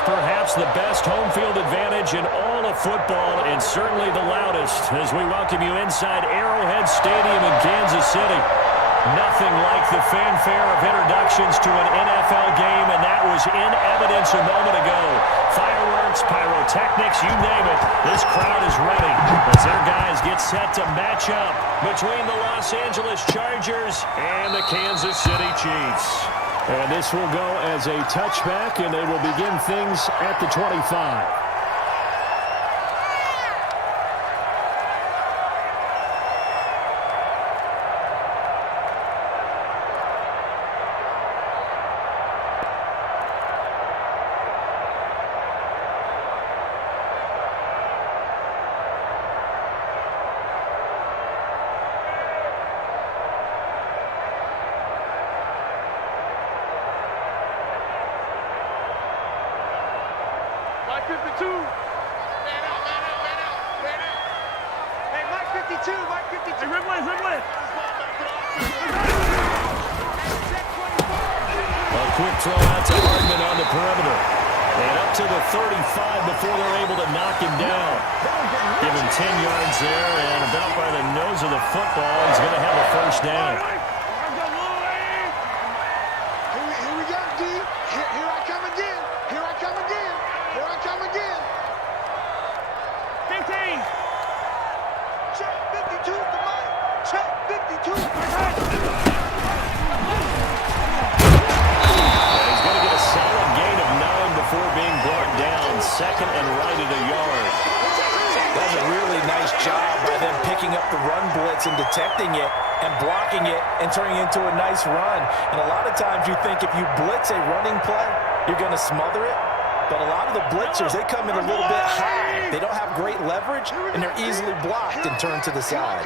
has perhaps the best home field advantage in all of football and certainly the loudest as we welcome you inside Arrowhead Stadium in Kansas City. Nothing like the fanfare of introductions to an NFL game, and that was in evidence a moment ago. Fireworks, pyrotechnics, you name it. This crowd is ready as their guys get set to match up between the Los Angeles Chargers and the Kansas City Chiefs. And this will go as a touchback, and they will begin things at the 25. Quick throw out to Hardman on the perimeter. And up to the 35 before they're able to knock him down. Give him 10 yards there, and about by the nose of the football, he's going to have a first down. Here we go, D. Here I come again. Here I come again. Here I come again. 15. Check 52 to Mike. Check 52. Solid gain of 9 before being brought down. Second and right at a yard. That's a really nice job by them picking up the run blitz and detecting it and blocking it and turning it into a nice run. And a lot of times you think if you blitz a running play, you're going to smother it. But a lot of the blitzers, they come in a little bit high. They don't have great leverage, and they're easily blocked and turned to the side.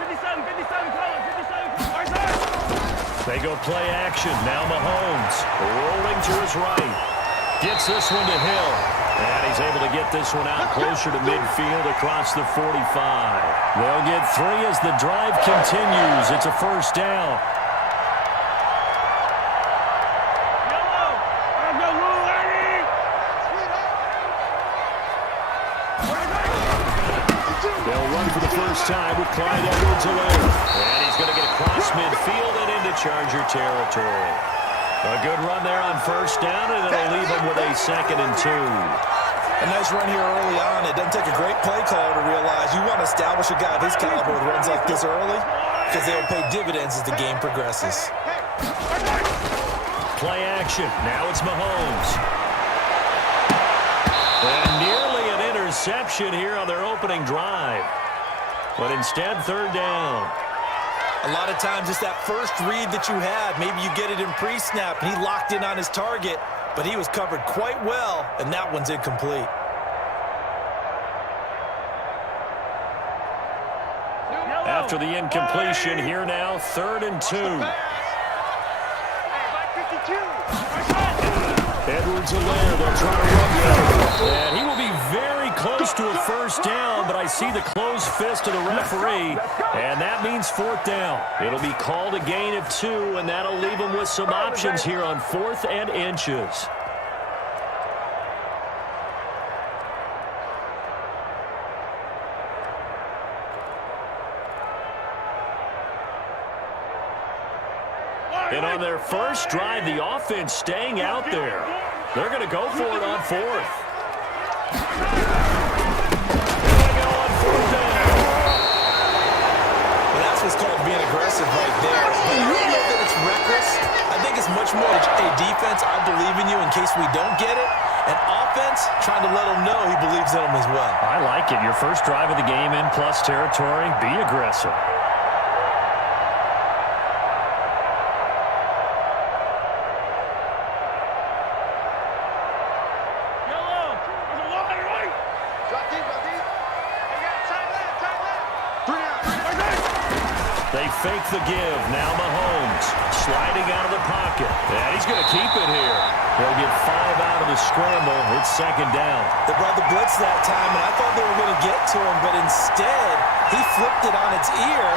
57, 57, 57. They go play action. Now Mahomes rolling to his right. Gets this one to Hill. And he's able to get this one out closer to midfield across the 45. They'll get 3 as the drive continues. It's a first down. They'll run for the first time with Clyde Edwards-Helaire. And he's going to get across midfield and into Charger territory. A good run there on first down, and it'll leave him with a 2nd and 2. A nice run here early on. It doesn't take a great play caller to realize you want to establish a guy of his caliber with runs like this early because they'll pay dividends as the game progresses. Play action. Now it's Mahomes. And nearly an interception here on their opening drive. But instead, 3rd down. A lot of times it's that first read that you have. Maybe you get it in pre-snap, and he locked in on his target, but he was covered quite well, and that one's incomplete. After the incompletion, here now, 3rd and 2. Edwards-Helaire, they'll try to run there. And he will be very close to a first down, but I see the closed fist of the referee, and that means 4th down. It'll be called a gain of 2, and that'll leave him with some options here on 4th and inches. And on their first drive, the offense staying out there. They're going to go for it on 4th. Well, that's what's called being aggressive right there. But I don't know that it's reckless. I think it's much more a defense, I believe in you in case we don't get it. And offense, trying to let him know he believes in him as well. I like it. Your first drive of the game in plus territory, be aggressive. They fake the give. Now Mahomes sliding out of the pocket. And he's going to keep it here. They'll get 5 out of the scramble. It's 2nd down. They brought the blitz that time, and I thought they were going to get to him, but instead he flipped it on its ear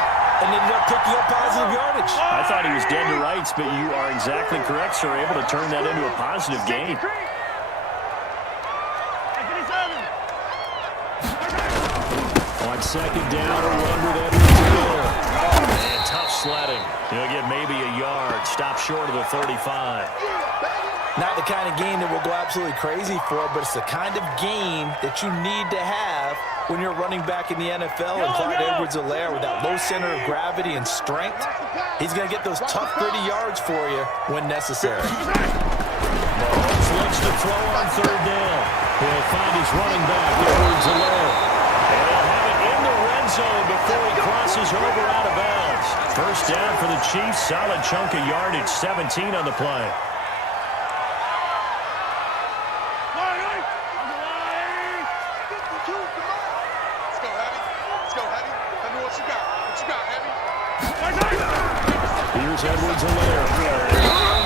and ended up picking up positive yardage. I thought he was dead to rights, but you are exactly correct, sir. Able to turn that into a positive gain. second down, a run with Edwards. And tough sledding. He'll get maybe a yard. Stop short of the 35. Not the kind of game that we'll go absolutely crazy for, but it's the kind of game that you need to have when you're running back in the NFL. And Clyde Edwards-Helaire, with that low center of gravity and strength, he's going to get those tough, gritty yards for you when necessary. Mahomes looks to throw on third down. He'll find his running back, Edwards-Helaire. And he'll have it in the red zone before he crosses over out of bounds. First down for the Chiefs. Solid chunk of yardage, 17 on the play. Here's Edwards-Helaire.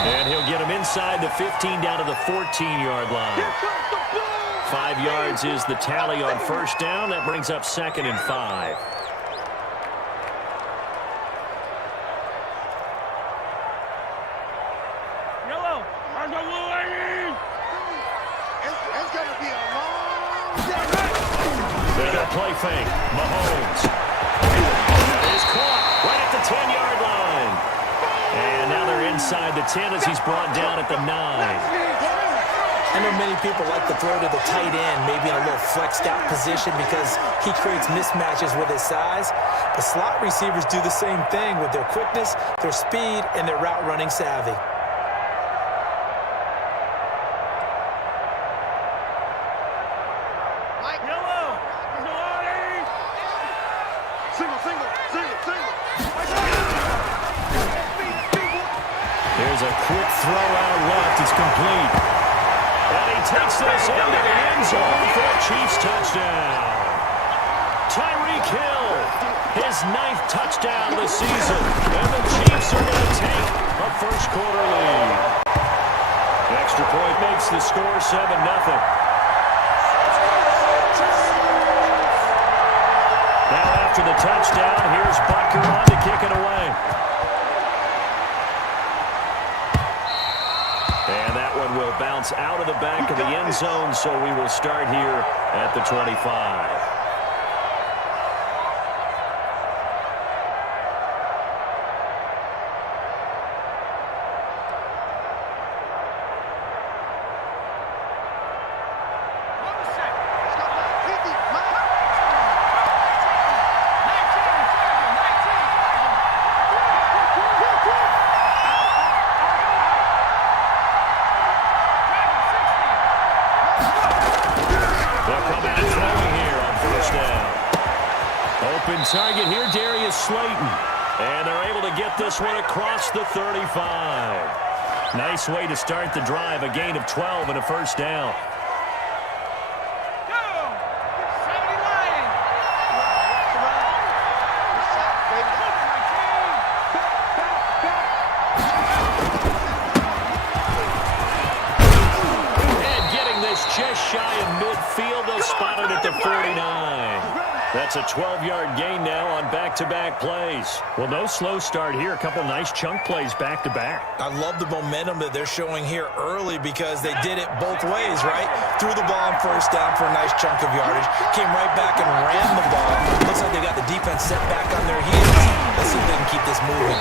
And he'll get him inside the 15 down to the 14-yard line. 5 yards is the tally on first down. That brings up 2nd and 5. Yellow. It's going to be a long day. They're going to play fake. Mahomes is caught right at the 10-yard line. And now they're inside the 10 as he's brought down at the 9. I know many people like to throw to the tight end, maybe in a little flexed out position because he creates mismatches with his size. The slot receivers do the same thing with their quickness, their speed, and their route running savvy. There's a quick throw out left. It's complete. And he takes this into the end zone for a Chiefs touchdown. Tyreek Hill, his 9th touchdown of the season. And the Chiefs are going to take a first-quarter lead. The extra point makes the score 7-0. Now after the touchdown, here's Butker on to kick it away. And that one will bounce out of the back of the end zone, so we will start here at the 25. Open target here, Darius Slayton. And they're able to get this one across the 35. Nice way to start the drive. A gain of 12 and a first down. And getting this just shy of midfield. They'll spot it at the 49. That's a 12-yard gain now on back-to-back plays. Well, no slow start here. A couple nice chunk plays back-to-back. I love the momentum that they're showing here early because they did it both ways, right? Threw the ball on first down for a nice chunk of yardage. Came right back and ran the ball. Looks like they got the defense set back on their heels. Let's see if they can keep this moving.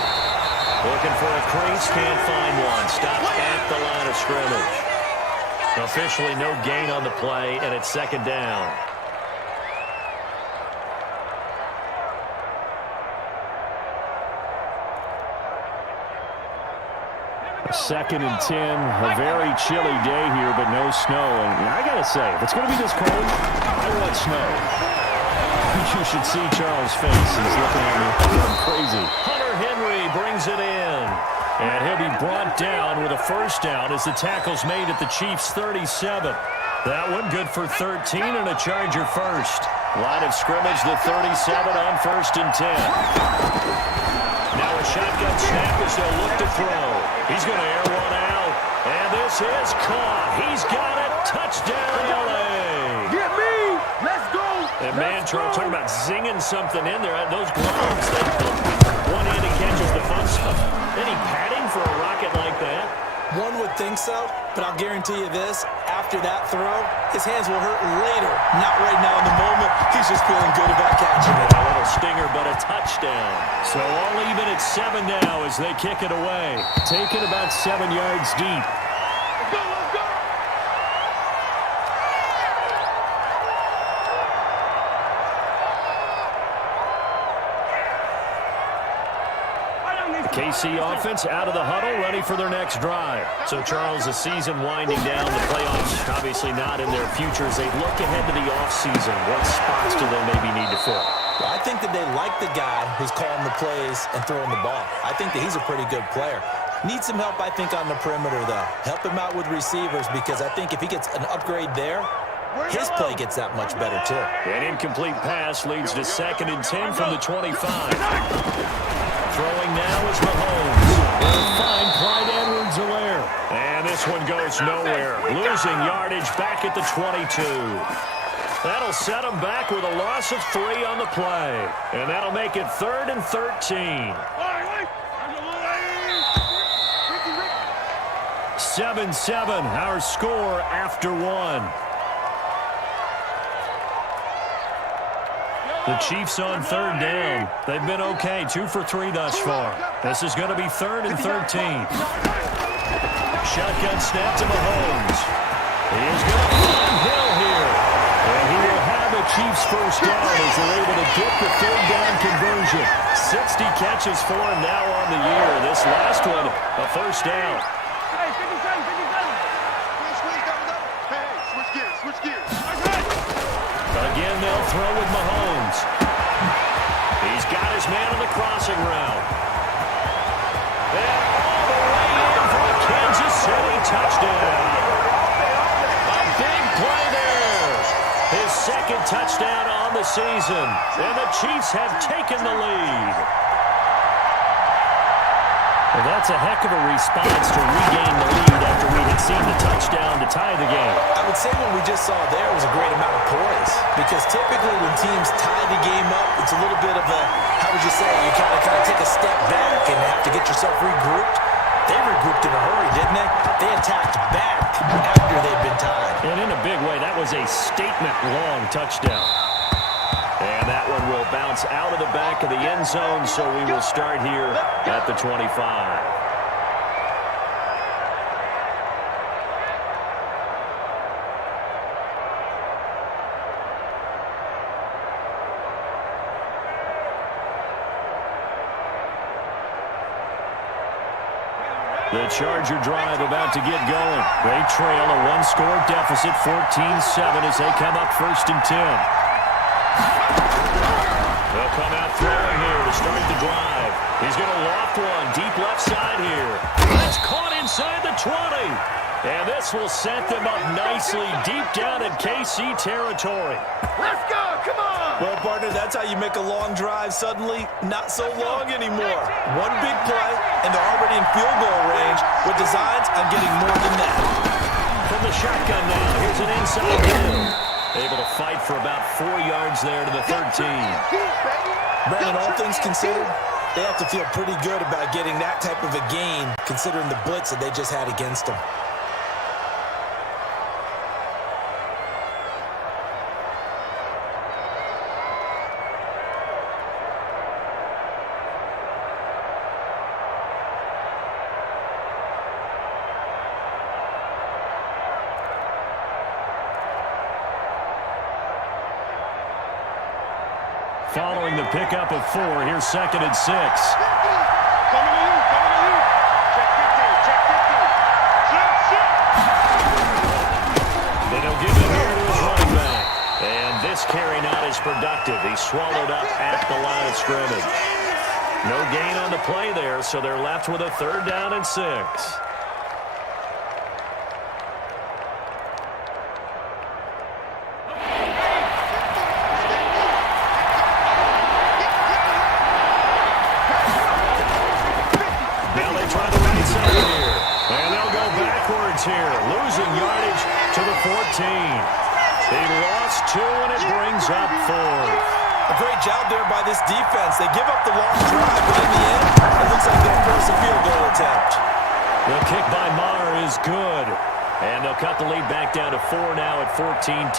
Looking for a crease, can't find one. Stops at the line of scrimmage. Officially no gain on the play, and it's 2nd down. 2nd and 10. A very chilly day here, but no snow. And I got to say, if it's going to be this cold, I want snow. You should see Charles' face. He's looking at me crazy. Hunter Henry brings it in. And he'll be brought down with a first down as the tackle's made at the Chiefs' 37. That one good for 13 and a Charger first. Line of scrimmage, the 37 on 1st and 10. Now a shotgun snap as they'll look to throw. He's going to air one out. And this is caught. He's got it. Touchdown, LA. Get me. Let's go. And Mantrell talking about zinging something in there. Those gloves, one-handed catches the fun stuff. Any padding for a rocket like that? One would think so, but I'll guarantee you this. After that throw, his hands will hurt later. Not right now in the moment. He's just feeling good about catching it. touchdown. So all even at 7 now as they kick it away. Taken about 7 yards deep. Let's go, let's go. KC offense out of the huddle, ready for their next drive. So, Charles, the season winding down, the playoffs obviously not in their future. As they look ahead to the offseason, what spots do they maybe need to fill? Well, I think that they like the guy who's calling the plays and throwing the ball. I think that he's a pretty good player. Needs some help, I think, on the perimeter, though. Help him out with receivers because I think if he gets an upgrade there, his play gets that much better, too. An incomplete pass leads to 2nd and 10 from the 25. Throwing now is Mahomes. They'll find Clyde Edwards-Helaire. And this one goes nowhere. Losing yardage back at the 22. That'll set them back with a loss of 3 on the play. And that'll make it 3rd and 13. 7-7, our score after 1. The Chiefs on 3rd down. They've been okay, 2 for 3 thus far. This is going to be 3rd and 13. Shotgun snap to Mahomes. He is going to find Hill here. And he will have the Chiefs first down as they're able to get the 3rd down conversion. 60 catches for him now on the year. This last one, a first down. Hey, 57, 57. Hey, switch gears, switch gears. Again, they'll throw with Mahomes. He's got his man on the crossing route. And all the way in for a Kansas City touchdown. A big play there. His 2nd touchdown on the season. And the Chiefs have taken the lead. Well, that's a heck of a response to regain the lead after we had seen the touchdown to tie the game. I would say what we just saw there was a great amount of poise because typically when teams tie the game up, it's a little bit of a, how would you say, you kind of take a step back and have to get yourself regrouped. They regrouped in a hurry, didn't they? They attacked back after they'd been tied. And in a big way, that was a statement-long touchdown. And that one will bounce out of the back of the end zone, so we will start here at the 25. The Charger drive about to get going. They trail a 1-score deficit, 14-7 as they come up 1st and 10. They'll come out throwing here to start the drive. He's going to loft one deep left side here. That's caught inside the 20. And this will set them up nicely deep down in KC territory. Let's go, come on! Well, partner, that's how you make a long drive suddenly not so long anymore. One big play, and they're already in field goal range with designs on getting more than that. From the shotgun now, here's an inside Hill. Able to fight for about 4 yards there to the 13. Brandon, all things considered, they have to feel pretty good about getting that type of a gain considering the blitz that they just had against them. Following the pickup of 4, here's 2nd and 6. Coming to you, coming to you. Check 15, check 15. Then he'll give it here to his running back. And this carry not as productive. He's swallowed up at the line of scrimmage. No gain on the play there, so they're left with a 3rd down and 6. Here, losing yardage to the 14. They lost 2, and it brings up 4. A great job there by this defense. They give up the long drive, but in the end, it looks like they'll force a field goal attempt. The kick by Maher is good. And they'll cut the lead back down to 4 now at 14-10.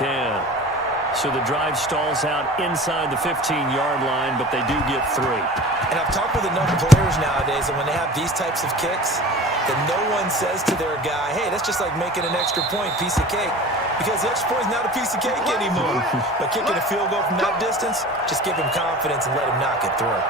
So the drive stalls out inside the 15-yard line, but they do get 3. And I've talked with enough players nowadays, and when they have these types of kicks, that no one says to their guy, hey, that's just like making an extra point, piece of cake. Because the extra point is not a piece of cake anymore. But kicking a field goal from that distance, just give him confidence and let him knock it through.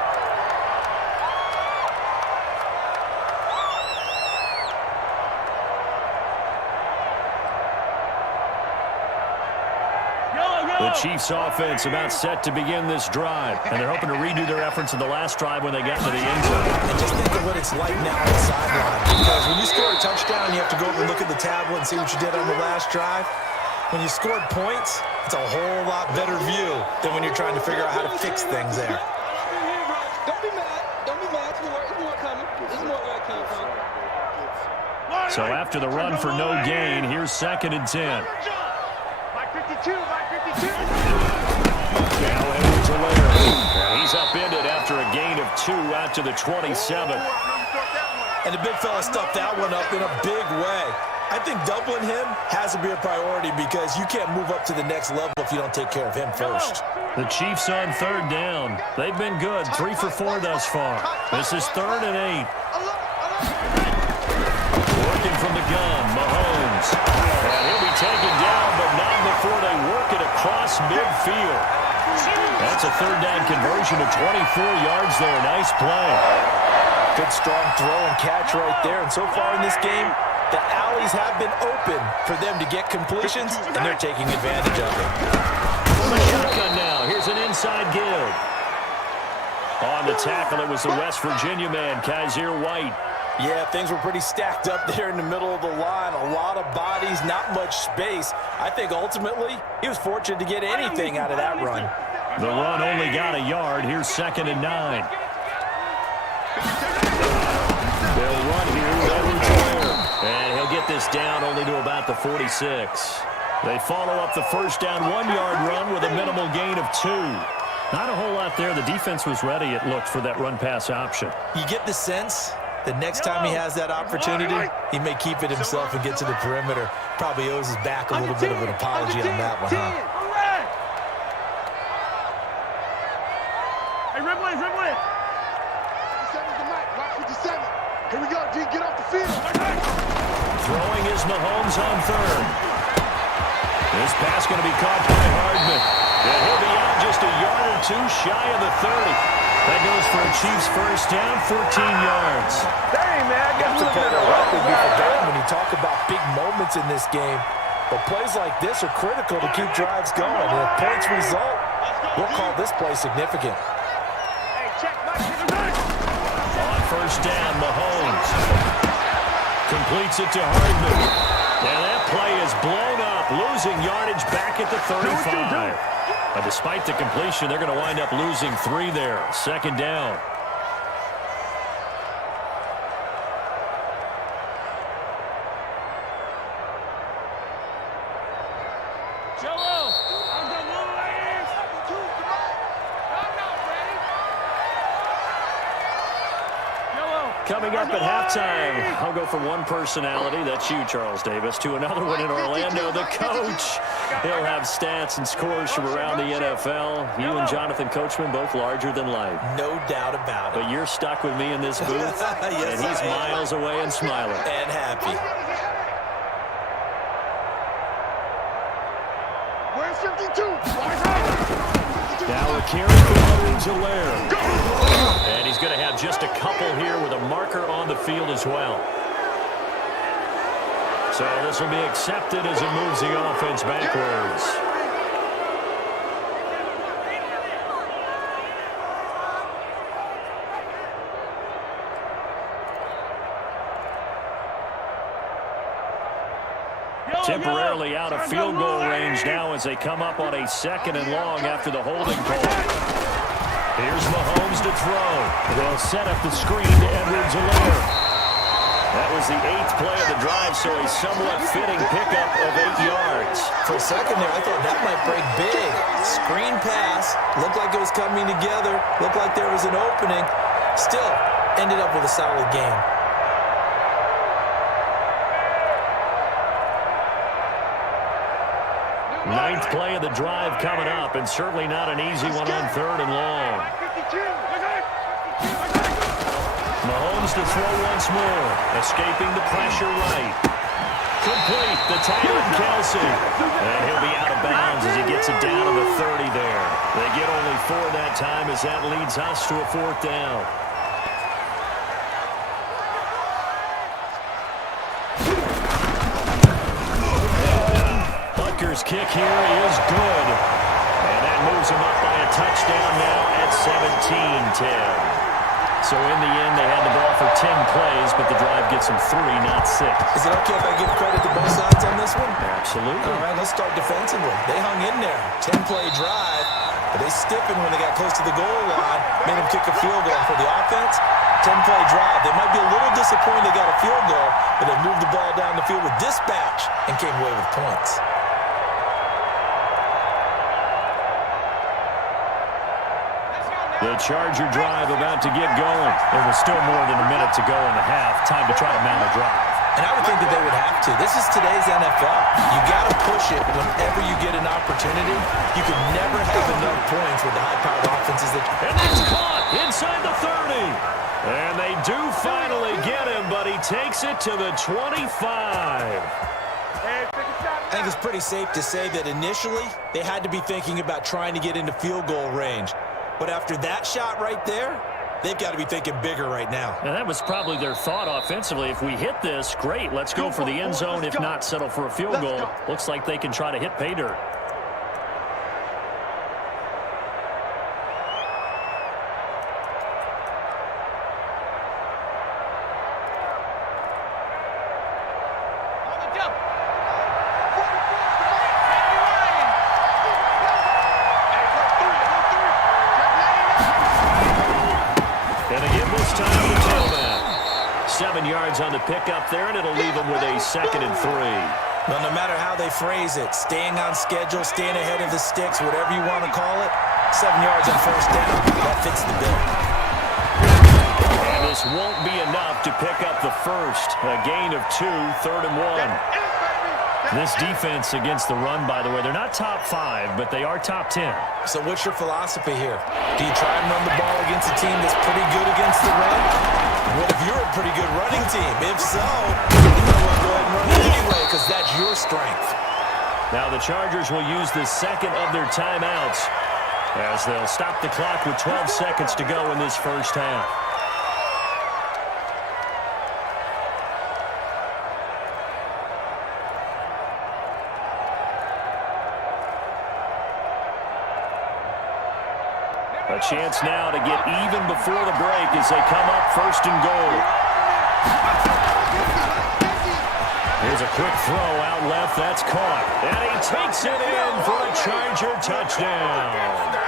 The Chiefs offense about set to begin this drive, and they're hoping to redo their efforts in the last drive when they got to the end zone. And just think of what it's like now on the sideline. Because when you score a touchdown, you have to go over and look at the tablet and see what you did on the last drive. When you scored points, it's a whole lot better view than when you're trying to figure out how to fix things there. Don't be mad. Don't be mad. It's more coming. It's more where it came from. So after the run for no gain, here's 2nd and 10. Now Edwards-Helaire. He's upended after a gain of 2 out to the 27. And the big fella stuffed that one up in a big way. I think doubling him has to be a priority because you can't move up to the next level if you don't take care of him first. The Chiefs on 3rd down. They've been good, 3 for 4 thus far. This is 3rd and 8. Working from the gun, Mahomes. And he'll be taken down, but not before they work it across midfield. That's a 3rd down conversion of 24 yards there. Nice play. Good strong throw and catch right there. And so far in this game, the alleys have been open for them to get completions, and they're taking advantage of it. From the shotgun now, here's an inside give. On the tackle, it was the West Virginia man, Kaiser White. Yeah, things were pretty stacked up there in the middle of the line. A lot of bodies, not much space. I think ultimately he was fortunate to get anything out of that run. The run only got a yard. Here's 2nd and 9. They'll run here with Edwards-Helaire. And he'll get this down only to about the 46. They follow up the first down 1-yard run with a minimal gain of 2. Not a whole lot there. The defense was ready, it looked, for that run-pass option. You get the sense the next time he has that opportunity, he may keep it himself and get to the perimeter. Probably owes his back a little bit of an apology on that one, huh? Hey, Rimley, Rimley. 57's the mic. Watch 57. Here we go, D. Get off the field. Throwing is Mahomes on 3rd. This pass going to be caught by Hardman. And he'll be out just a yard or 2 shy of the 30. That goes for a Chiefs first down, 14 yards. Dang, man. That's a play that likely be forgotten when you talk about big moments in this game. But plays like this are critical to keep drives going. And if points result, we'll call this play significant. On first down, Mahomes completes it to Hardman. And that play is blown up, losing yardage back at the 35. But despite the completion, they're going to wind up losing 3 there. 2nd down. Coming up at halftime, I'll go from one personality, that's you, Charles Davis, to another one in Orlando, the coach. He'll have stats and scores from around the NFL. You and Jonathan Coachman, both larger than life. No doubt about it. But you're stuck with me in this booth, Yes, and he's miles away and smiling. And happy. Where's 52? Now a carry for Edwards-Helaire. And he's going to have just a couple here with a marker on the field as well. So this will be accepted as it moves the offense backwards. Temporarily out of field goal range now as they come up on a 2nd and long after the holding call. Here's Mahomes to throw. They'll set up the screen to Edwards-Helaire. That was the 8th play of the drive, so a somewhat fitting pickup of 8 yards. For a second there, I thought that might break big. Screen pass. Looked like it was coming together. Looked like there was an opening. Still, ended up with a solid game. Ninth play of the drive coming up, and certainly not an easy one on 3rd and long. Mahomes to throw once more, escaping the pressure right. Complete, the tight end Kelsey. And he'll be out of bounds as he gets it down to the 30 there. They get only 4 that time as that leads us to a 4th down. Butker's kick here is good. And that moves him up by a touchdown now at 17-10. So in the end, they had the ball for 10 plays, but the drive gets them 3, not 6. Is it okay if I give credit to both sides on this one? Absolutely. All right, let's start defensively. They hung in there. 10-play drive, but they stiffened when they got close to the goal line, made them kick a field goal. For the offense, 10-play drive. They might be a little disappointed they got a field goal, but they moved the ball down the field with dispatch and came away with points. The Charger drive about to get going. There was still more than a minute to go in the half. Time to try to mount a drive. And I would think that they would have to. This is today's NFL. You got to push it whenever you get an opportunity. You can never have enough points with the high-powered offenses. And that's caught inside the 30. And they do finally get him, but he takes it to the 25. I think it's pretty safe to say that initially they had to be thinking about trying to get into field goal range. But after that shot right there, they've got to be thinking bigger right now. And that was probably their thought offensively. If we hit this, great. Let's go for the end zone. If not, settle for a field goal. Looks like they can try to hit pay dirt. On the pickup there, and it'll leave them with a 2nd and 3. Well, no matter how they phrase it, staying on schedule, staying ahead of the sticks, whatever you want to call it, 7 yards on 1st down, that fits the bill. And this won't be enough to pick up the first. A gain of 2, 3rd and 1. This defense against the run, by the way, they're not top 5, but they are top 10. So what's your philosophy here? Do you try and run the ball against a team that's pretty good against the run? What if you're a pretty good running team? If so, you might want to go ahead and run it anyway because that's your strength. Now the Chargers will use the 2nd of their timeouts as they'll stop the clock with 12 seconds to go in this first half. A chance now to get even before the break as they come up 1st and goal. Here's a quick throw out left. That's caught. And he takes it in for a Charger touchdown.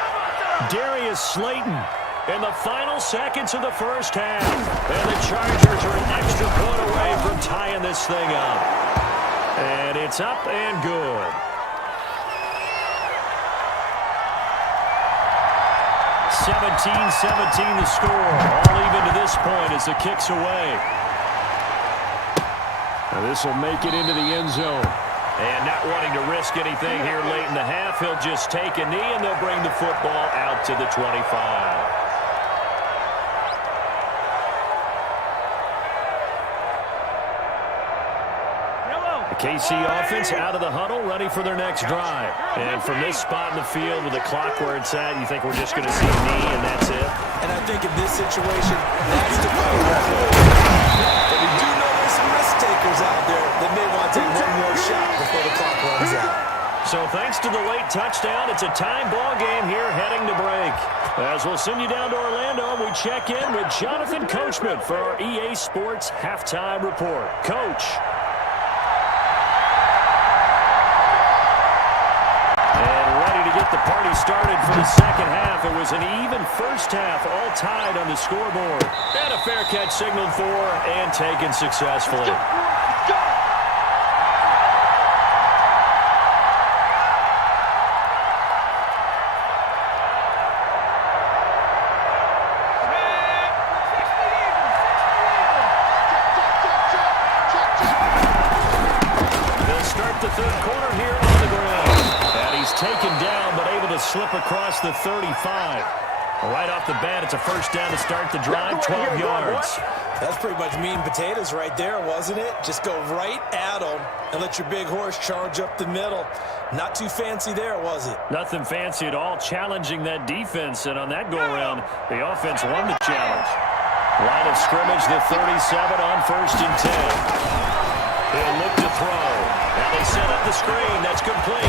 Darius Slayton in the final seconds of the first half. And the Chargers are an extra point away from tying this thing up. And it's up and good. 17-17 the score. All even to this point as the kick's away. Now this will make it into the end zone. And not wanting to risk anything here late in the half, he'll just take a knee and they'll bring the football out to the 25. The KC offense out of the huddle, ready for their next drive. And from this spot in the field with the clock where it's at, you think we're just going to see a knee and that's it? And I think in this situation, that's the but we do know there's some risk takers out there that may want to take one more shot before the clock runs out. So thanks to the late touchdown, it's a time ball game here heading to break. As we'll send you down to Orlando, we check in with Jonathan Coachman for our EA Sports Halftime Report. Coach. Get the party started for the second half. It was an even first half, all tied on the scoreboard. And a fair catch signaled for and taken successfully. They'll start the third quarter here on the ground. slip across the 35. Right off the bat, it's a first down to start the drive, 12 yards. That's pretty much meat and potatoes right there, wasn't it? Just go right at them and let your big horse charge up the middle. Not too fancy there, was it? Nothing fancy at all, challenging that defense. And on that go-around, the offense won the challenge. Line of scrimmage, the 37 on 1st and 10. He'll look to throw. Now they set up the screen. That's complete.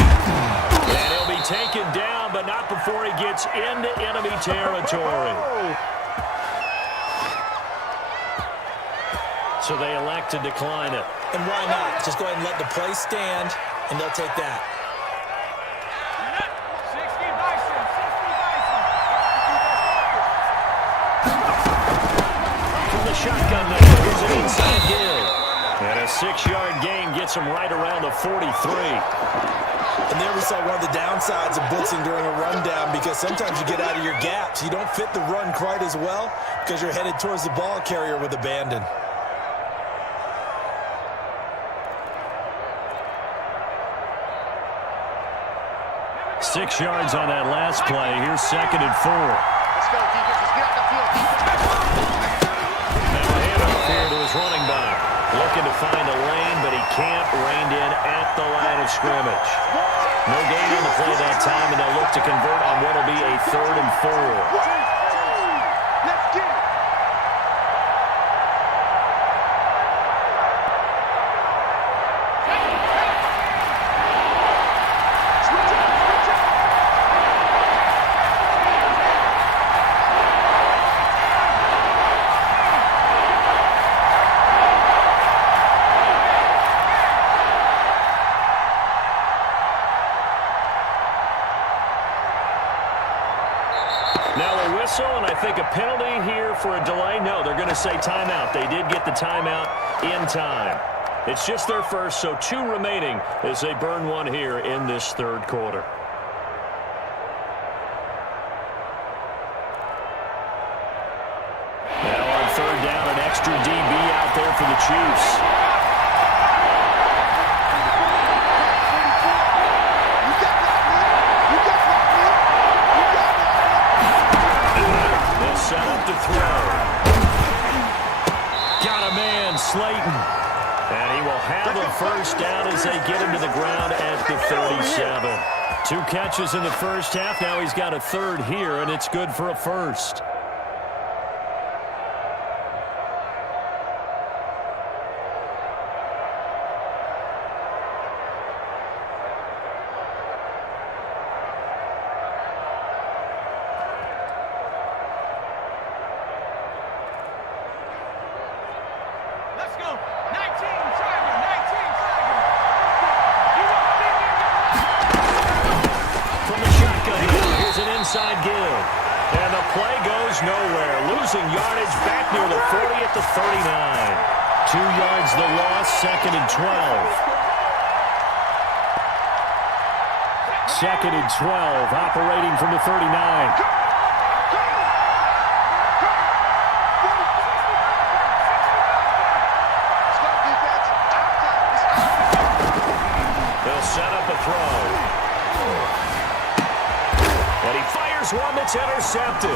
And he'll be taken down, but not before he gets into enemy territory. So they elect to decline it. And why not? Just go ahead and let the play stand, and they'll take that. 60 Bison, 60 Bison. From the shotgun now, here's an inside give. And a 6-yard gain gets him right around the 43. And there we saw one of the downsides of blitzing during a rundown, because sometimes you get out of your gaps. You don't fit the run quite as well because you're headed towards the ball carrier with abandon. Six yards on that last play. Here's 2nd and 4. Let's go, defense. Let's get out the field. Now a handoff here to his running back. Looking to find a lane, but he can't. Reined in at the line of scrimmage. No gain on the play that time, and they'll look to convert on what will be a 3rd and 4. Let's get it. Now a whistle, and I think a penalty here for a delay. No, they're going to say timeout. They did get the timeout in time. It's just their first, so 2 remaining as they burn one here in this 3rd quarter. Now on 3rd down, an extra DB out there for the Chiefs. Set up to throw. Got a man, Slayton. And he will have a first down as they get him to the ground at the 37. 2 catches in the first half. Now he's got a 3rd here, and it's good for a first. Let's go. 19 Tiger, 19 Tiger. From the shotgun, here's an inside give. And the play goes nowhere. Losing yardage back near the 40 at the 39. 2 yards the loss, 2nd and 12. 2nd and 12, operating from the 39. Set up a throw. And he fires one that's intercepted.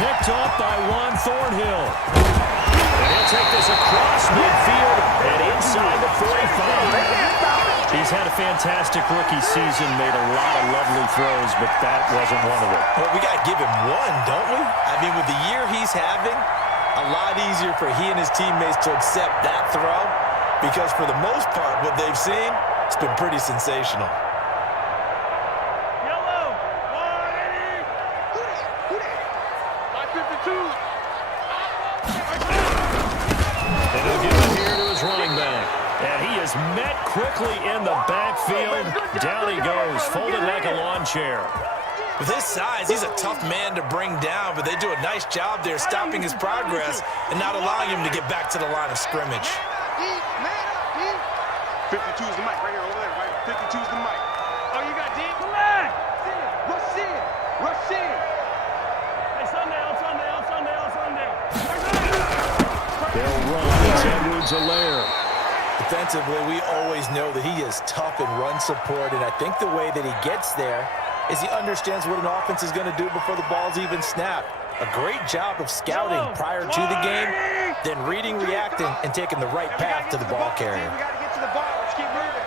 Picked off by Juan Thornhill. And he'll take this across midfield and inside the 45. He's had a fantastic rookie season, made a lot of lovely throws, but that wasn't one of them. Well, we got to give him one, don't we? I mean, with the year he's having, a lot easier for he and his teammates to accept that throw, because for the most part, what they've seen, it's been pretty sensational. Yellow. 180. Who that? 552. And he'll give it here to his running back. And he is met quickly in the backfield. Down he goes, folded like a lawn chair. With his size, he's a tough man to bring down, but they do a nice job there stopping his progress and not allowing him to get back to the line of scrimmage. Deep, man up, deep. 52's the mic right here, over there, right? 52's the mic. Oh, you got deep? Come on. Rush in. Rush in. Hey, Sunday, on Sunday, on Sunday, on Sunday. They'll run. It's Edwards-Helaire. Defensively, we always know that he is tough in run support, and I think the way that he gets there is he understands what an offense is going to do before the ball's even snapped. A great job of scouting prior to the game, then reading, reacting, and taking the right path to the ball carrier. We got to get to the ball. Let's keep moving.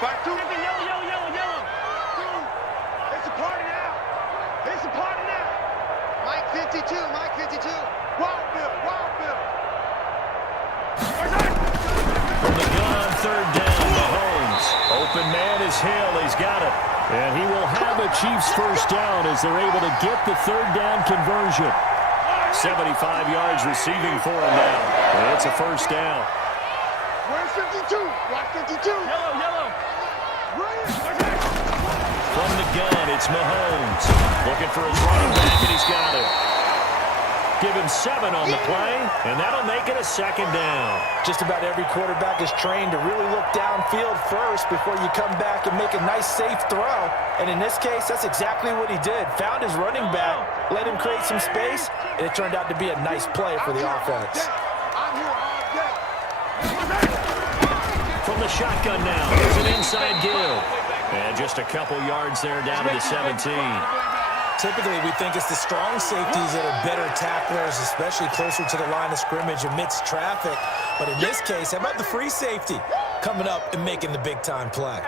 Back to Yellow. It's a party now. It's a party now. Mike 52. Wild Bill. From the gun, third down, Mahomes. Open man is Hill. He's got it. And he will have a Chiefs first down as they're able to get the third down conversion. 75 yards receiving for him now. And it's a first down. Where's 52? Watch 52. Yellow. From the gun, it's Mahomes. Looking for his running back, and he's got it. Give him 7 on the play, and that'll make it a second down. Just about every quarterback is trained to really look downfield first before you come back and make a nice, safe throw. And in this case, that's exactly what he did. Found his running back, let him create some space, and it turned out to be a nice play for the offense. I'm here all day. From the shotgun now, there's an inside give. And just a couple yards there down to the 17. Typically, we think it's the strong safeties that are better tacklers, especially closer to the line of scrimmage amidst traffic. But in this case, how about the free safety coming up and making the big-time play?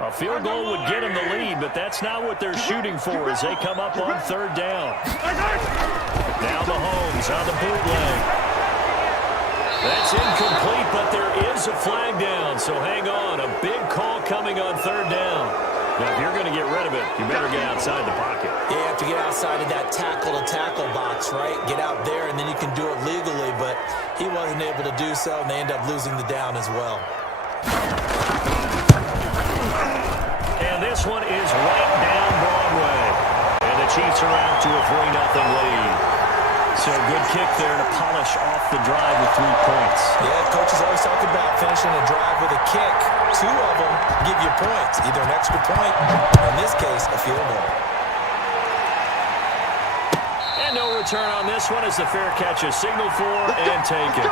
A field goal would get them the lead, but that's not what they're shooting for as they come up on third down. Now Mahomes on the bootleg. That's incomplete, but there is a flag down, so hang on. A big call coming on third down. Now, if you're going to get rid of it, you better get outside the pocket. You have to get outside of that tackle-to-tackle box, right? Get out there, and then you can do it legally, but he wasn't able to do so, and they end up losing the down as well. And this one is right down Broadway. And the Chiefs are out to a 3-0 lead. So good kick there to polish off the drive with 3 points. Yeah, coaches always talk about finishing a drive with a kick. 2 of them give you points, either an extra point, or in this case, a field goal. And no return on this one as the fair catch is signaled for and taken.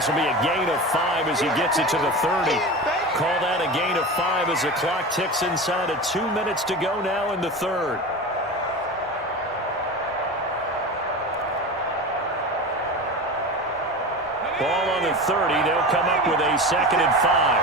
This will be a gain of 5 as he gets it to the 30. Call that a gain of 5 as the clock ticks inside of 2 minutes to go now in the third. Ball on the 30. They'll come up with a 2nd and 5.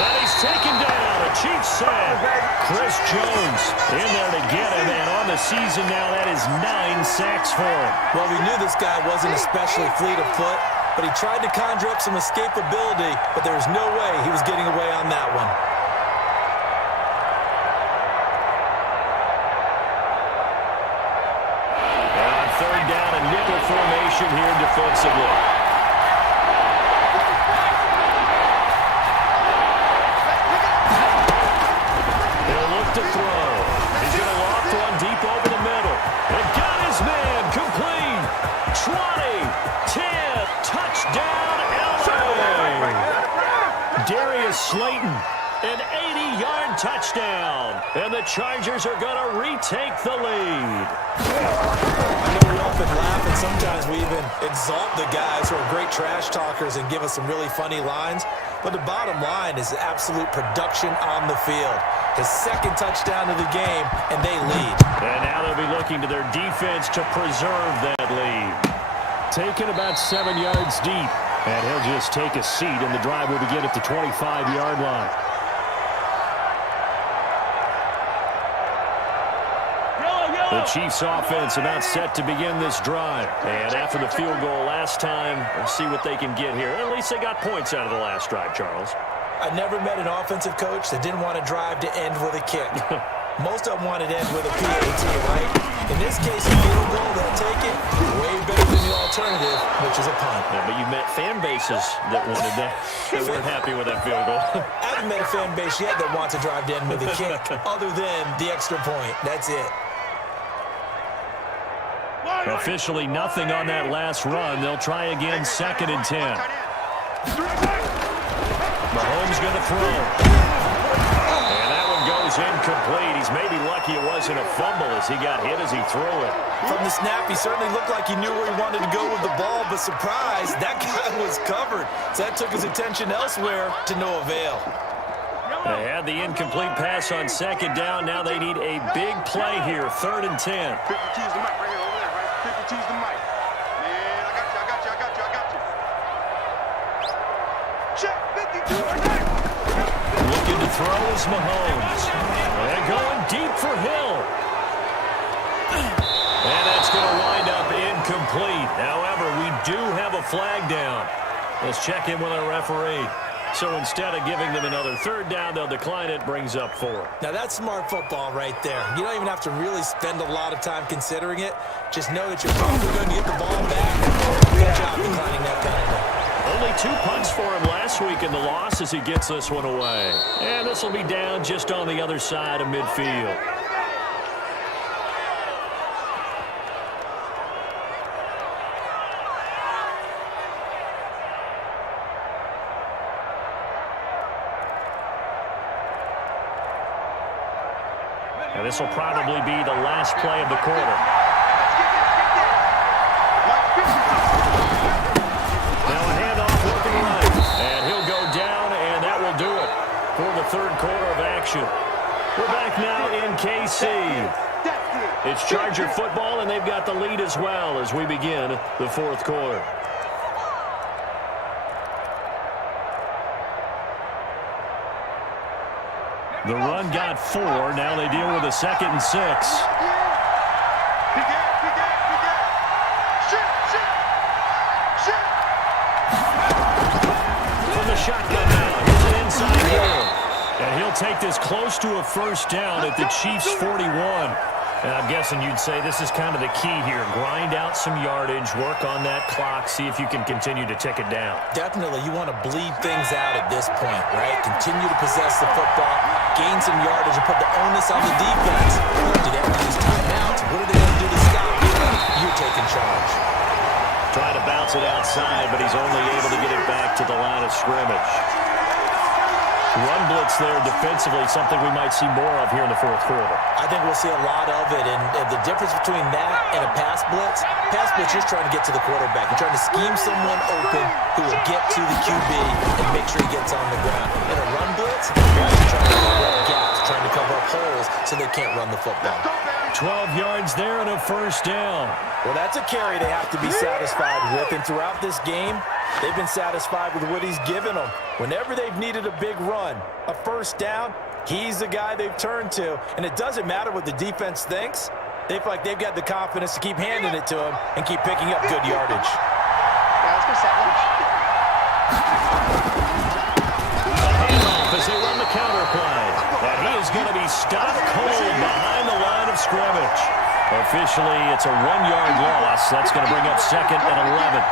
But he's taken down. A Chiefs sack. Chris Jones in there to get him, and on the season now, that is 9 sacks for him. Well, we knew this guy wasn't especially fleet of foot, but he tried to conjure up some escapability, but there was no way he was getting away on that one. And on third down, a nickel formation here defensively. To throw. He's going to loft one deep over the middle. And got his man complete. 20, 10, touchdown, LA. Darius Slayton, an 80-yard touchdown. And the Chargers are going to retake the lead. I know we often laugh, and sometimes we even exalt the guys who are great trash talkers and give us some really funny lines. But the bottom line is absolute production on the field. His 2nd touchdown of the game, and they lead. And now they'll be looking to their defense to preserve that lead. Taken about 7 yards deep, and he'll just take a seat, and the drive will begin at the 25-yard line. The Chiefs offense about set to begin this drive. And after the field goal last time, we'll see what they can get here. At least they got points out of the last drive, Charles. I never met an offensive coach that didn't want to drive to end with a kick. Most of them wanted to end with a PAT, right? In this case, a field goal, they'll take it. Way better than the alternative. alternative, which is a punt. Yeah, but you met fan bases that wanted that weren't happy with that field goal. I haven't met a fan base yet that wants to drive down with a kick other than the extra point. That's it. Officially nothing on that last run. They'll try again, 2nd and 10. Mahomes going to throw. And that one goes incomplete. He's maybe lucky it wasn't a fumble as he got hit as he threw it. From the snap, he certainly looked like he knew where he wanted to go with the ball, but surprise, that guy was covered. So that took his attention elsewhere to no avail. They had the incomplete pass on 2nd down. Now they need a big play here, 3rd and 10. 52's the mic right here over there, right? 52's the mic. Man, I got you. Check 52 right there. Looking to throw is Mahomes. And going deep for Hill. And that's going to wind up incomplete. However, we do have a flag down. Let's check in with our referee. So instead of giving them another 3rd down, they'll decline it, brings up 4. Now that's smart football right there. You don't even have to really spend a lot of time considering it. Just know that you're probably going to get the ball back. Good job declining that penalty. Only 2 punts for him last week in the loss as he gets this one away. And this will be down just on the other side of midfield. And this will probably be the last play of the quarter. Now a handoff working right. And he'll go down, and that will do it for the 3rd quarter of action. We're back now in KC. It's Charger football, and they've got the lead as well as we begin the 4th quarter. The run got 4. Now they deal with a 2nd and 6. From the shotgun now, here's an inside throw. And he'll take this close to a 1st down at the Chiefs' 41. And I'm guessing you'd say this is kind of the key here. Grind out some yardage, work on that clock, see if you can continue to tick it down. Definitely, you want to bleed things out at this point, right? Continue to possess the football, gain some yardage, and put the onus on the defense. Do they have to use timeouts? What are they going to do to stop you? You're taking charge. Trying to bounce it outside, but he's only able to get it back to the line of scrimmage. Run blitz there defensively, something we might see more of here in the 4th quarter. I think we'll see a lot of it, and the difference between that and a pass blitz is trying to get to the quarterback. You're trying to scheme someone open who will get to the QB and make sure he gets on the ground. In a run blitz, you're trying to cover up gaps, trying to cover up holes so they can't run the football. 12 yards there and a 1st down. Well, that's a carry they have to be satisfied with, and throughout this game, they've been satisfied with what he's given them. Whenever they've needed a big run, a 1st down, he's the guy they've turned to. And it doesn't matter what the defense thinks. They feel like they've got the confidence to keep handing it to him and keep picking up good yardage. Handoff as they run the counter play. And he is going to be stopped cold behind the line of scrimmage. Officially, it's a 1-yard loss. That's going to bring up 2nd and 11.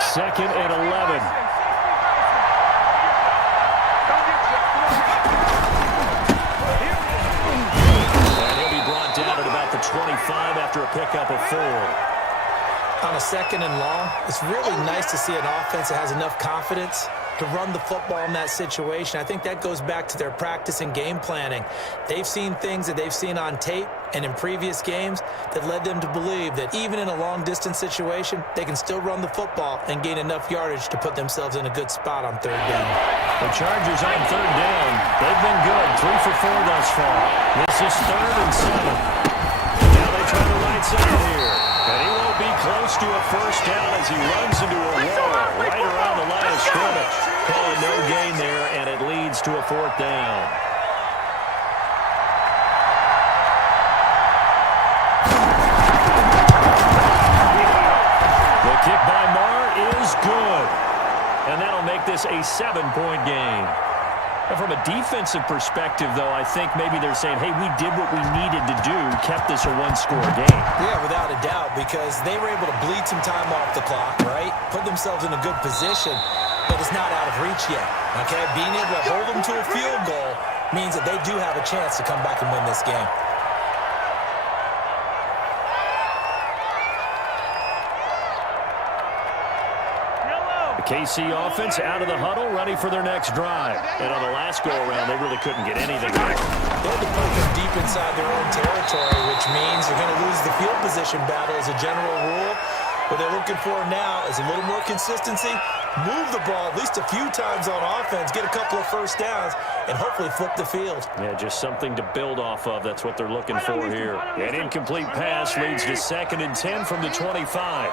Second and 11. And he'll be brought down at about the 25 after a pickup of 4. On a 2nd and long, it's really nice to see an offense that has enough confidence to run the football in that situation. I think that goes back to their practice and game planning. They've seen things that they've seen on tape and in previous games that led them to believe that even in a long-distance situation, they can still run the football and gain enough yardage to put themselves in a good spot on 3rd down. The Chargers on 3rd down. They've been good, 3 for 4 thus far. This is 3rd and 7. Now they try the right side here. And he won't be close to a 1st down as he runs into a wall right around the line of scrimmage. Calling no gain there, and it leads to a 4th down. The kick by Marr is good. and that'll make this a 7-point game. And from a defensive perspective, though, I think maybe they're saying, hey, we did what we needed to do, kept this a one-score game. Yeah, without a doubt, because they were able to bleed some time off the clock, right? Put themselves in a good position, but it's not out of reach yet, okay? Being able to hold them to a field goal means that they do have a chance to come back and win this game. KC offense out of the huddle, ready for their next drive. And on the last go-around, they really couldn't get anything there. They had to put them deep inside their own territory, which means they're going to lose the field position battle as a general rule. What they're looking for now is a little more consistency, move the ball at least a few times on offense, get a couple of first downs, and hopefully flip the field. Yeah, just something to build off of. That's what they're looking for here. An incomplete pass leads to 2nd and 10 from the 25.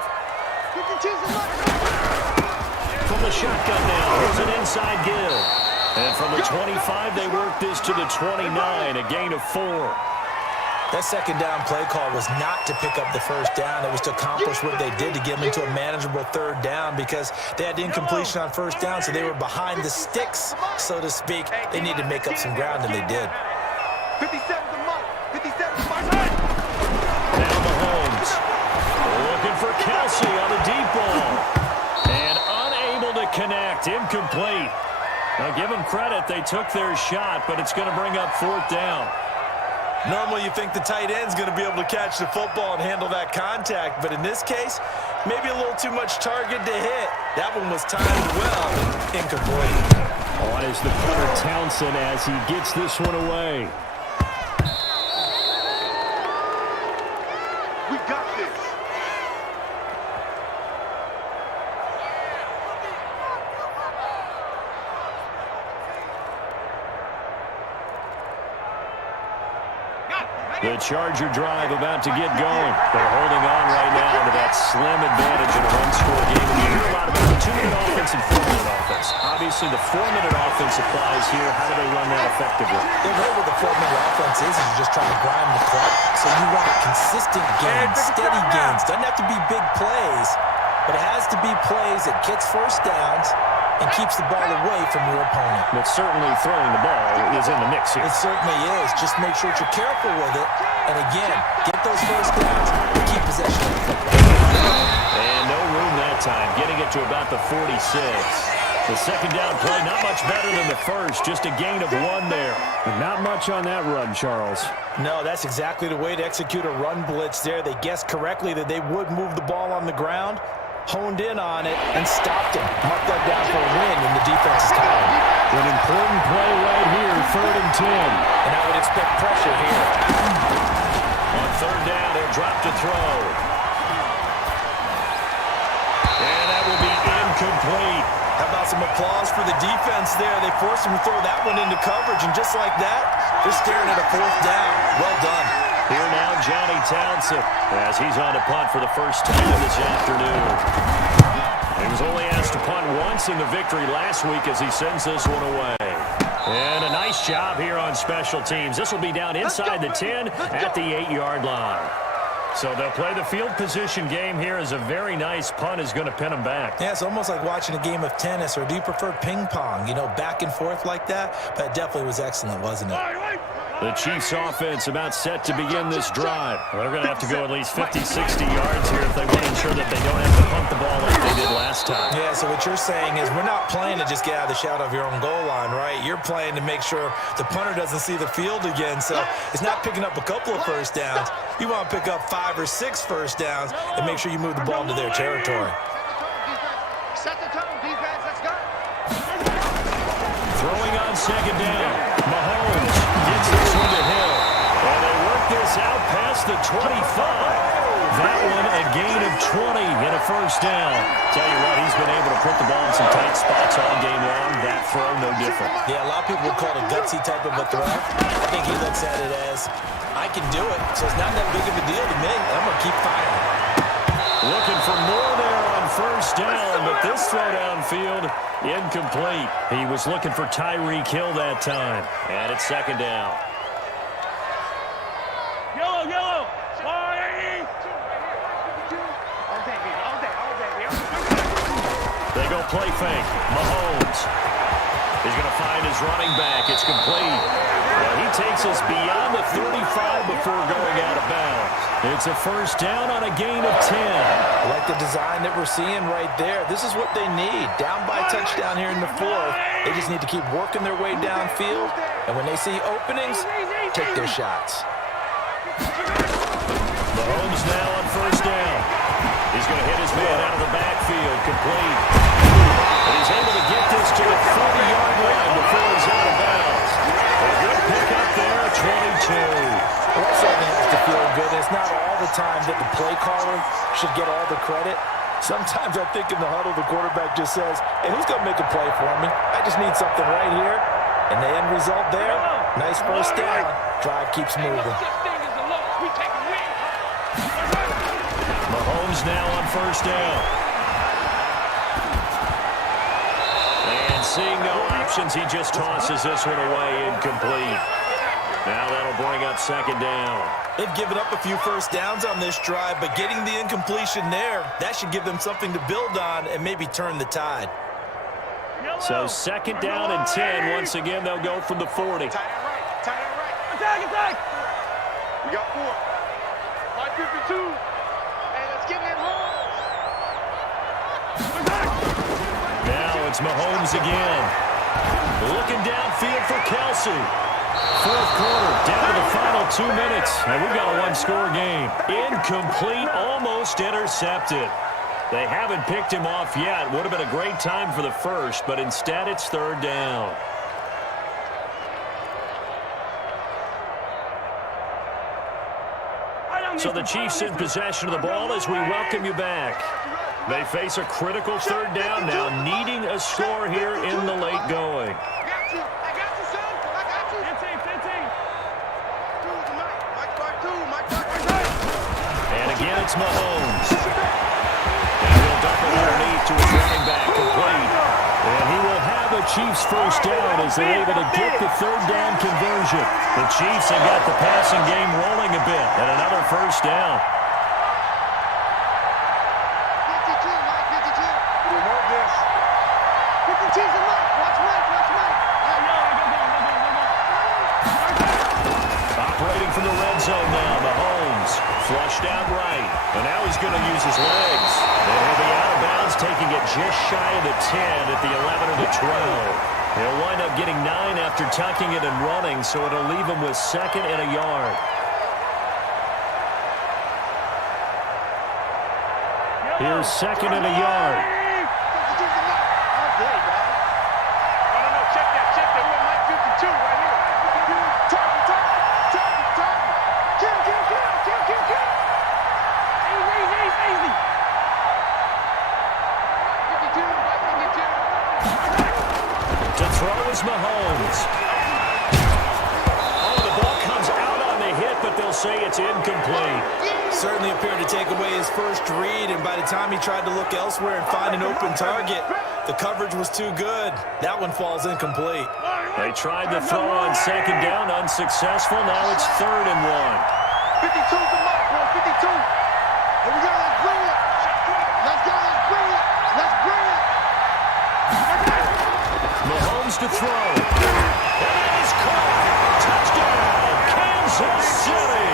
From the shotgun now, here's an inside give. And from the 25, they work this to the 29, a gain of 4. That second down play call was not to pick up the first down. It was to accomplish what they did to get them into a manageable 3rd down because they had incompletion on 1st down, so they were behind the sticks, so to speak. They needed to make up some ground, and they did. 57 to Mike. 57 to Mike. Now Mahomes looking for Kelsey on the deep ball. And unable to connect, incomplete. Now give them credit, they took their shot, but it's going to bring up 4th down. Normally you think the tight end's going to be able to catch the football and handle that contact, but in this case, maybe a little too much target to hit. That one was timed well, incomplete. On is the punter Townsend as he gets this one away. We got this. The Charger drive about to get going. They're holding on right now to that slim advantage in a one-score game. And you hear a lot about the 2-minute offense and 4-minute offense. Obviously, the 4-minute offense applies here. How do they run that effectively? The way with the 4-minute offense is you're just trying to grind the clock. So you want consistent gains, steady gains. Doesn't have to be big plays, but it has to be plays that gets first downs and keeps the ball away from your opponent. But certainly throwing the ball is in the mix here. It certainly is. Just make sure that you're careful with it. And again, get those first downs and keep possession of the football. And no room that time, getting it to about the 46. The second down play, not much better than the first, just a gain of 1 there. Not much on that run, Charles. No, that's exactly the way to execute a run blitz there. They guessed correctly that they would move the ball on the ground, honed in on it, and stopped him. Marked that down for a win in the defense's column. An important play right here, 3rd and 10. And I would expect pressure here. On 3rd down, he'll drop to throw. And that will be incomplete. How about some applause for the defense there? They forced him to throw that one into coverage, and just like that, they're staring at a 4th down. Well done. Here now, Johnny Townsend, as he's on to punt for the first time this afternoon. He was only asked to punt once in the victory last week as he sends this one away. And a nice job here on special teams. This will be down inside the 10 at the 8-yard line. So they'll play the field position game here as a very nice punt is going to pin them back. Yeah, it's almost like watching a game of tennis, or do you prefer ping pong? You know, back and forth like that? But it definitely was excellent, wasn't it? The Chiefs offense about set to begin this drive. They're going to have to go at least 50, 60 yards here if they want to ensure that they don't have to punt the ball like they did last time. Yeah, so what you're saying is we're not playing to just get out of the shadow of your own goal line, right? You're playing to make sure the punter doesn't see the field again. So it's not picking up a couple of first downs. You want to pick up 5 or 6 first downs and make sure you move the ball into their territory. Set the tone, defense. Let's go. Throwing on 2nd down. Mahomes gets this one to Hill. And they work this out past the 25. That one a gain of 20 and a first down. Tell you what, he's been able to put the ball in some tight spots all game long. That throw, no different. Yeah, a lot of people would call it a gutsy type of a throw. I think he looks at it as, I can do it, so it's not that big of a deal to me. I'm going to keep firing. Looking for more there on first down, but this throw downfield, incomplete. He was looking for Tyreek Hill that time. And it's 2nd down. Yellow, yellow. They go play fake. Mahomes. He's going to find his running back. It's complete. Well, he takes us beyond the 35 before going out of bounds. It's a first down on a gain of 10. I like the design that we're seeing right there. This is what they need. Down by touchdown here in the fourth. They just need to keep working their way downfield. And when they see openings, take their shots. Mahomes now on first down. He's going to hit his man out of the backfield. Complete. And he's able to get this to the 40-yard line before he's out of bounds. A good pickup there at 22. Also, I think it's to feel good. It's not all the time that the play caller should get all the credit. Sometimes I think in the huddle, the quarterback just says, hey, who's going to make a play for me? I just need something right here. And the end result there, nice first down. Drive keeps moving. Mahomes now on first down. And seeing no options, he just tosses this one away, incomplete. Now that'll bring up second down. They've given up a few first downs on this drive, but getting the incompletion there, that should give them something to build on and maybe turn the tide. So second down and 10. Once again, they'll go from the 40. Tight end right. Tight end right. Attack! We got 4. 552. Hey, let's get in that hole. Now it's Mahomes again. Looking downfield for Kelsey. Fourth quarter, down to the final 2 minutes. And we've got a one-score game. Incomplete, almost intercepted. They haven't picked him off yet. Would have been a great time for the first, but instead it's third down. So the Chiefs in possession of the ball as we welcome you back. They face a critical third down now, needing a score here in the late going. I got you, son. I got you. 15. Mike 5-2. And again, it's Mahomes. And he'll dump it underneath to his running back, complete. And he will have a Chiefs first down as they're able to get the third down conversion. The Chiefs have got the passing game rolling a bit, and another first down. 52, Mike 52. We want this. 52's a Mike. Watch Mike. Operating from the red zone now, Mahomes. Flushed out right. And now he's going to use his legs. And he'll be out of bounds, taking it just shy of the 10 at the 11 or the 12. He'll wind up getting 9 after tucking it and running, so it'll leave him with second and a yard. Here's second and a yard. 52's a Mike. Oh, boy, dog. No. Check that. We got Mike 52 right here. Target. Kill. Easy. 52, Mike 52. To throw is Mahomes. Oh, the ball comes out on the hit, but they'll say it's incomplete. Certainly appeared to take away his first read, and by the time he tried to look elsewhere and find an open target, the coverage was too good. That one falls incomplete. They tried to throw on second down, unsuccessful. Now it's third and 1. 52's the Mike, bro. 52. Here we go. Let's bring it. Mahomes to throw. And it is caught. Touchdown, Kansas City.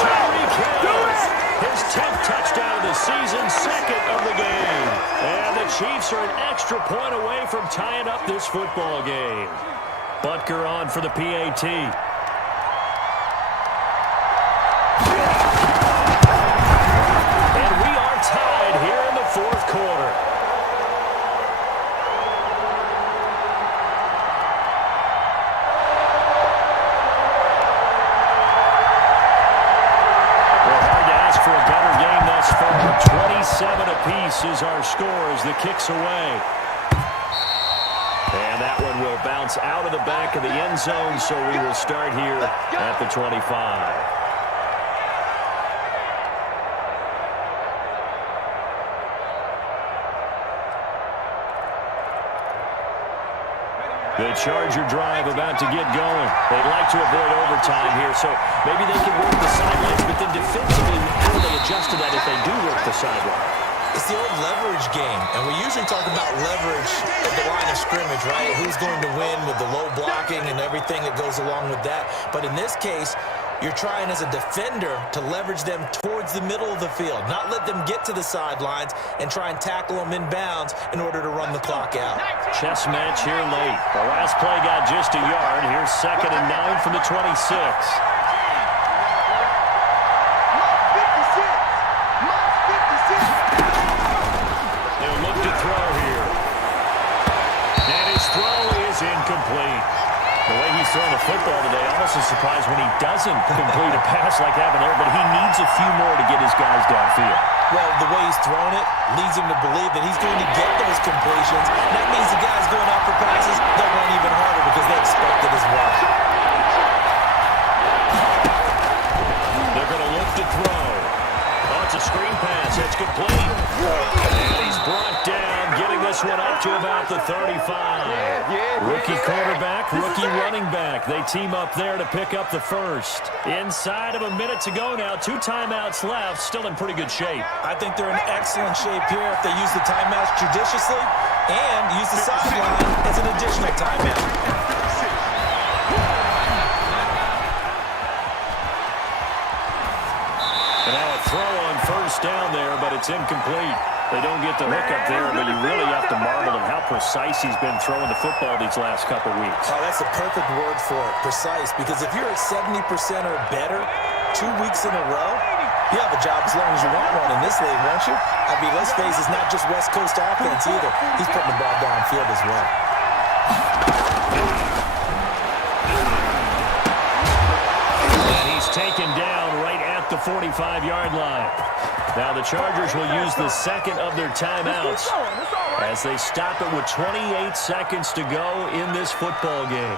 Tyreek Hill. His 10th touchdown of the season, second of the game. And the Chiefs are an extra point away from tying up this football game. Butker on for the PAT. And we are tied here in the fourth quarter. Well, hard to ask for a better game thus far. 27 apiece is our score as the kick's away. And that one will bounce out of the back of the end zone, so we will start here at the 25. The Charger drive about to get going. They'd like to avoid overtime here, so maybe they can work the sidelines, but then defensively, how do they adjust to that if they do work the sideline? It's the old leverage game, and we usually talk about leverage at the line of scrimmage, right? Who's going to win with the low blocking and everything that goes along with that. But in this case, you're trying as a defender to leverage them towards the middle of the field, not let them get to the sidelines and try and tackle them in bounds in order to run the clock out. Chess match here late. The last play got just a yard. Here's 2nd and 9 from the 26. They'll look to throw here. And his throw is incomplete. The way he's throwing the football today, almost a surprise when he doesn't complete a pass like happened there, but he needs a few more to get his guys downfield. Well, the way he's thrown it leads him to believe that he's going to get those completions. And that means the guys going out for passes, they'll run even harder because they expect it as well. They're going to look to throw. Oh, it's a screen pass. It's complete. And he's brought down, getting this one up to about the 35. Rookie quarterback, rookie running back. They team up there to pick up the first. Inside of a minute to go now. 2 timeouts left. Still in pretty good shape. I think they're in excellent shape here if they use the timeouts judiciously and use the sideline as an additional timeout. And now a throw on first down there, but it's incomplete. They don't get the hook up there, but you really have to marvel at how precise he's been throwing the football these last couple weeks. Oh, that's a perfect word for it, precise, because if you're at 70% or better 2 weeks in a row, you have a job as long as you want one in this league, won't you? I mean, let's face it, it's not just West Coast offense either. He's putting the ball downfield as well. And he's taken down right at the 45-yard line. Now the Chargers will use the second of their timeouts as they stop it with 28 seconds to go in this football game.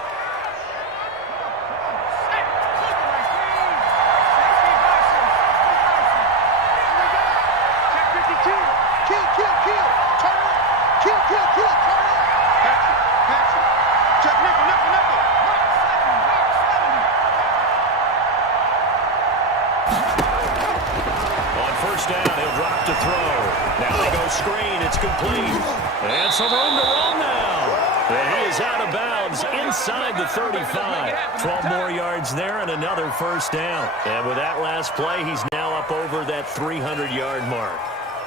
And some room to run now. And he is out of bounds inside the 35. 12 more yards there and another first down. And with that last play, he's now up over that 300-yard mark.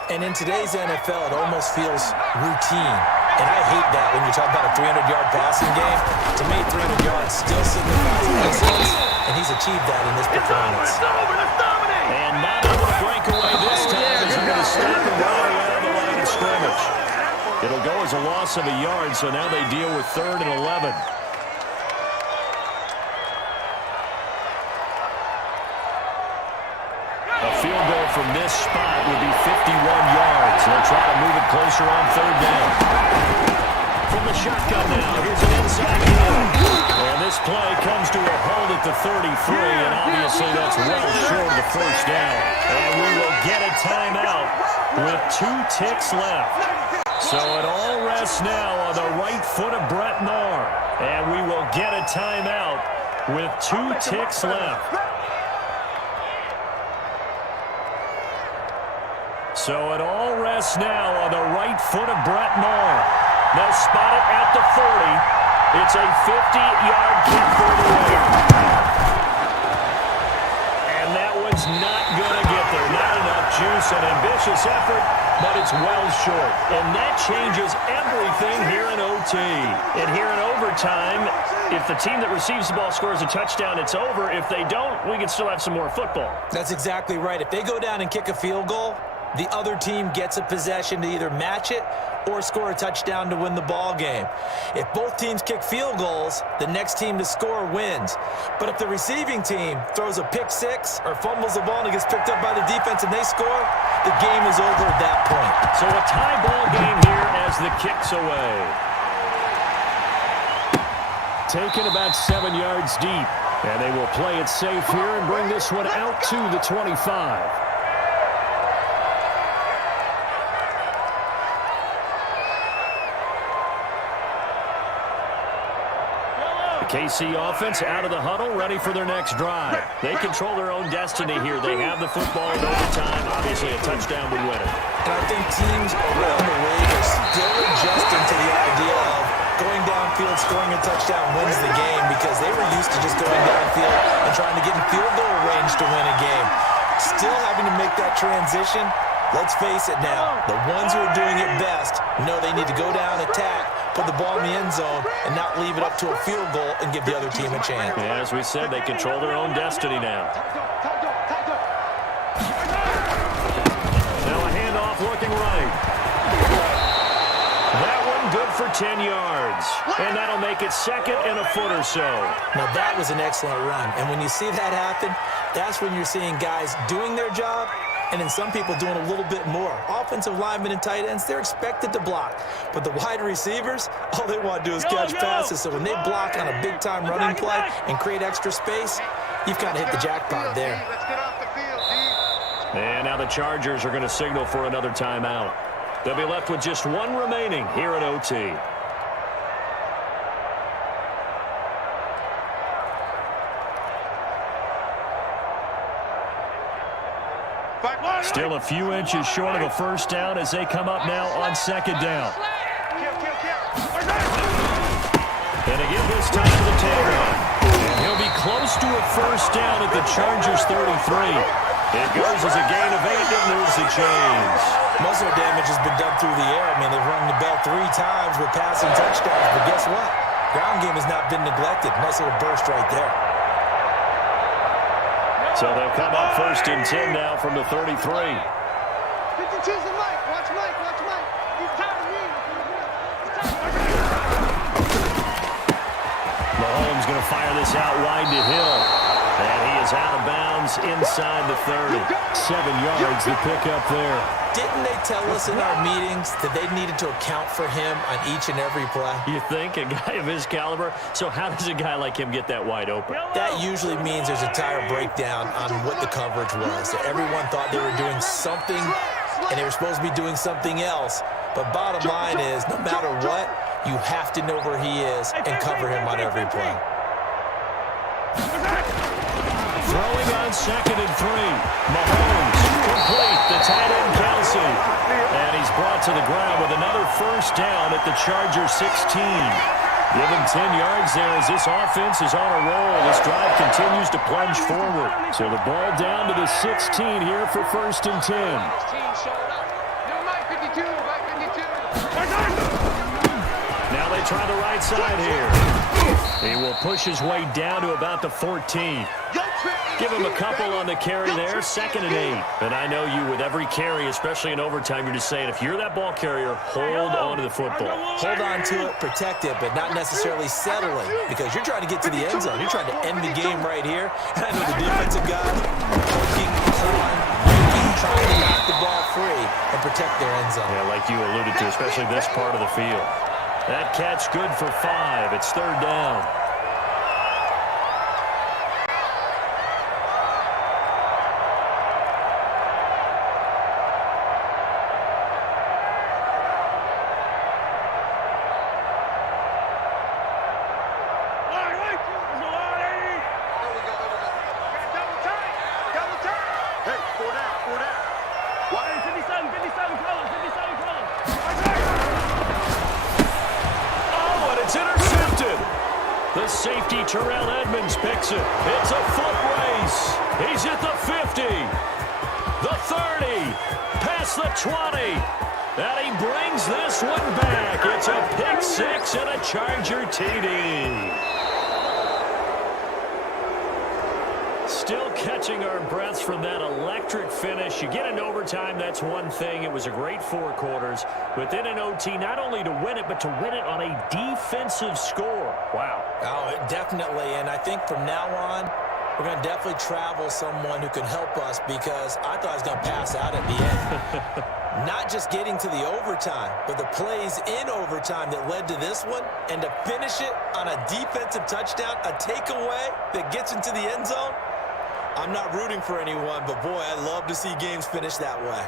And in today's NFL, it almost feels routine. And I hate that when you talk about a 300-yard passing game. To me, 300 yards still signifies excellence, and he's achieved that in this performance. And not able to break away this time as they're going to stop him right around the line of scrimmage. It'll go as a loss of a yard, so now they deal with 3rd and 11. A field goal from this spot would be 51 yards. They'll try to move it closer on 3rd down. From the shotgun now, here's an inside kick. And this play comes to a hold at the 33, and obviously that's well short of the first down. And we will get a timeout with 2 ticks left. So it all rests now on the right foot of Brett Maher. And we will get a timeout with 2 ticks left. So it all rests now on the right foot of Brett Maher. They'll spot it at the 40. It's a 50-yard kick for the winner. And that one's not going to get there. Not enough juice, an ambitious effort, but it's well short. And that changes everything here in OT. And here in overtime, if the team that receives the ball scores a touchdown, it's over. If they don't, we can still have some more football. That's exactly right. If they go down and kick a field goal, the other team gets a possession to either match it or score a touchdown to win the ball game. If both teams kick field goals, the next team to score wins. But if the receiving team throws a pick six or fumbles the ball and it gets picked up by the defense and they score, the game is over at that point. So a tie ball game here as the kick's away. Taken about 7 yards deep. And they will play it safe here and bring this one out to the 25. The KC offense out of the huddle, ready for their next drive. They control their own destiny here. They have the football in overtime. Obviously, a touchdown would win it. And I think teams around the league are still adjusting to the idea of going downfield, scoring a touchdown wins the game, because they were used to just going downfield and trying to get in field goal range to win a game. Still having to make that transition. Let's face it now, the ones who are doing it best know they need to go down, attack, put the ball in the end zone, and not leave it up to a field goal and give the other team a chance. Yeah, as we said, they control their own destiny now. Now a handoff looking right. That one good for 10 yards. And that'll make it second and a foot or so. Now that was an excellent run. And when you see that happen, that's when you're seeing guys doing their job, and then some people doing a little bit more. Offensive linemen and tight ends, they're expected to block. But the wide receivers, all they want to do is catch passes. So when they block on a big-time running play and create extra space, you've kind of hit the jackpot there. And now the Chargers are going to signal for another timeout. They'll be left with just one remaining here at OT. Still a few inches short of a first down as they come up now on second down. And again this time to the tail line. And he'll be close to a first down at the Chargers 33. It goes as a gain of 8 and moves the chains. Most of the damage has been done through the air. I mean, they've rung the bell 3 times with passing touchdowns. But guess what? Ground game has not been neglected. Nice little burst right there. So they'll come up first and 10 now from the 33. 52's the Mike. Watch Mike. Watch Mike. He's tired of me. Mahomes going to fire this out wide to Hill. And he is out of bounds inside the 30. 7 yards the pickup there. Didn't they tell us in our meetings that they needed to account for him on each and every play? You think? A guy of his caliber? So how does a guy like him get that wide open? That usually means there's a tire breakdown on what the coverage was. So everyone thought they were doing something, and they were supposed to be doing something else. But bottom line is, no matter what, you have to know where he is and cover him on every play. Throwing on second and 3. Mahomes complete. The tight end Kelsey. And he's brought to the ground with another first down at the Chargers 16. Give him 10 yards there as this offense is on a roll. This drive continues to plunge forward. So the ball down to the 16 here for first and 10. Now they try the right side here. He will push his way down to about the 14. Give him a couple on the carry there, 2nd and 8. And I know you, with every carry, especially in overtime, you're just saying, if you're that ball carrier, hold on to the football. Hold on to it, protect it, but not necessarily settling, because you're trying to get to the end zone. You're trying to end the game right here. And I know the defensive guys poking, clawing, breaking, trying to knock the ball free and protect their end zone. Yeah, like you alluded to, especially this part of the field. That catch good for 5. It's 3rd down. Picks it. It's a foot race. He's at the 50, the 30, past the 20, and he brings this one back. It's a pick 6 and a Charger TD. Still catching our breaths from that electric finish. You get in overtime, that's one thing. It was a great 4 quarters. Within an OT, not only to win it, but to win it on a defensive score. Wow. Oh, definitely. And I think from now on, we're going to definitely travel someone who can help us, because I thought I was going to pass out at the end. Not just getting to the overtime, but the plays in overtime that led to this one, and to finish it on a defensive touchdown, a takeaway that gets into the end zone. I'm not rooting for anyone, but boy, I love to see games finish that way.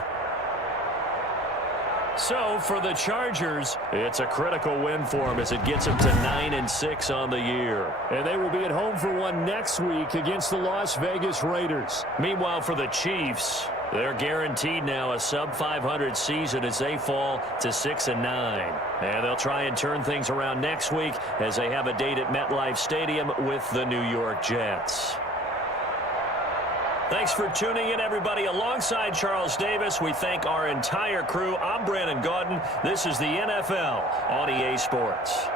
So for the Chargers, it's a critical win for them as it gets them to 9-6 on the year. And they will be at home for one next week against the Las Vegas Raiders. Meanwhile, for the Chiefs, they're guaranteed now a sub-500 season as they fall to 6-9. And they'll try and turn things around next week as they have a date at MetLife Stadium with the New York Jets. Thanks for tuning in, everybody. Alongside Charles Davis, we thank our entire crew. I'm Brandon Gaudin. This is the NFL on EA Sports.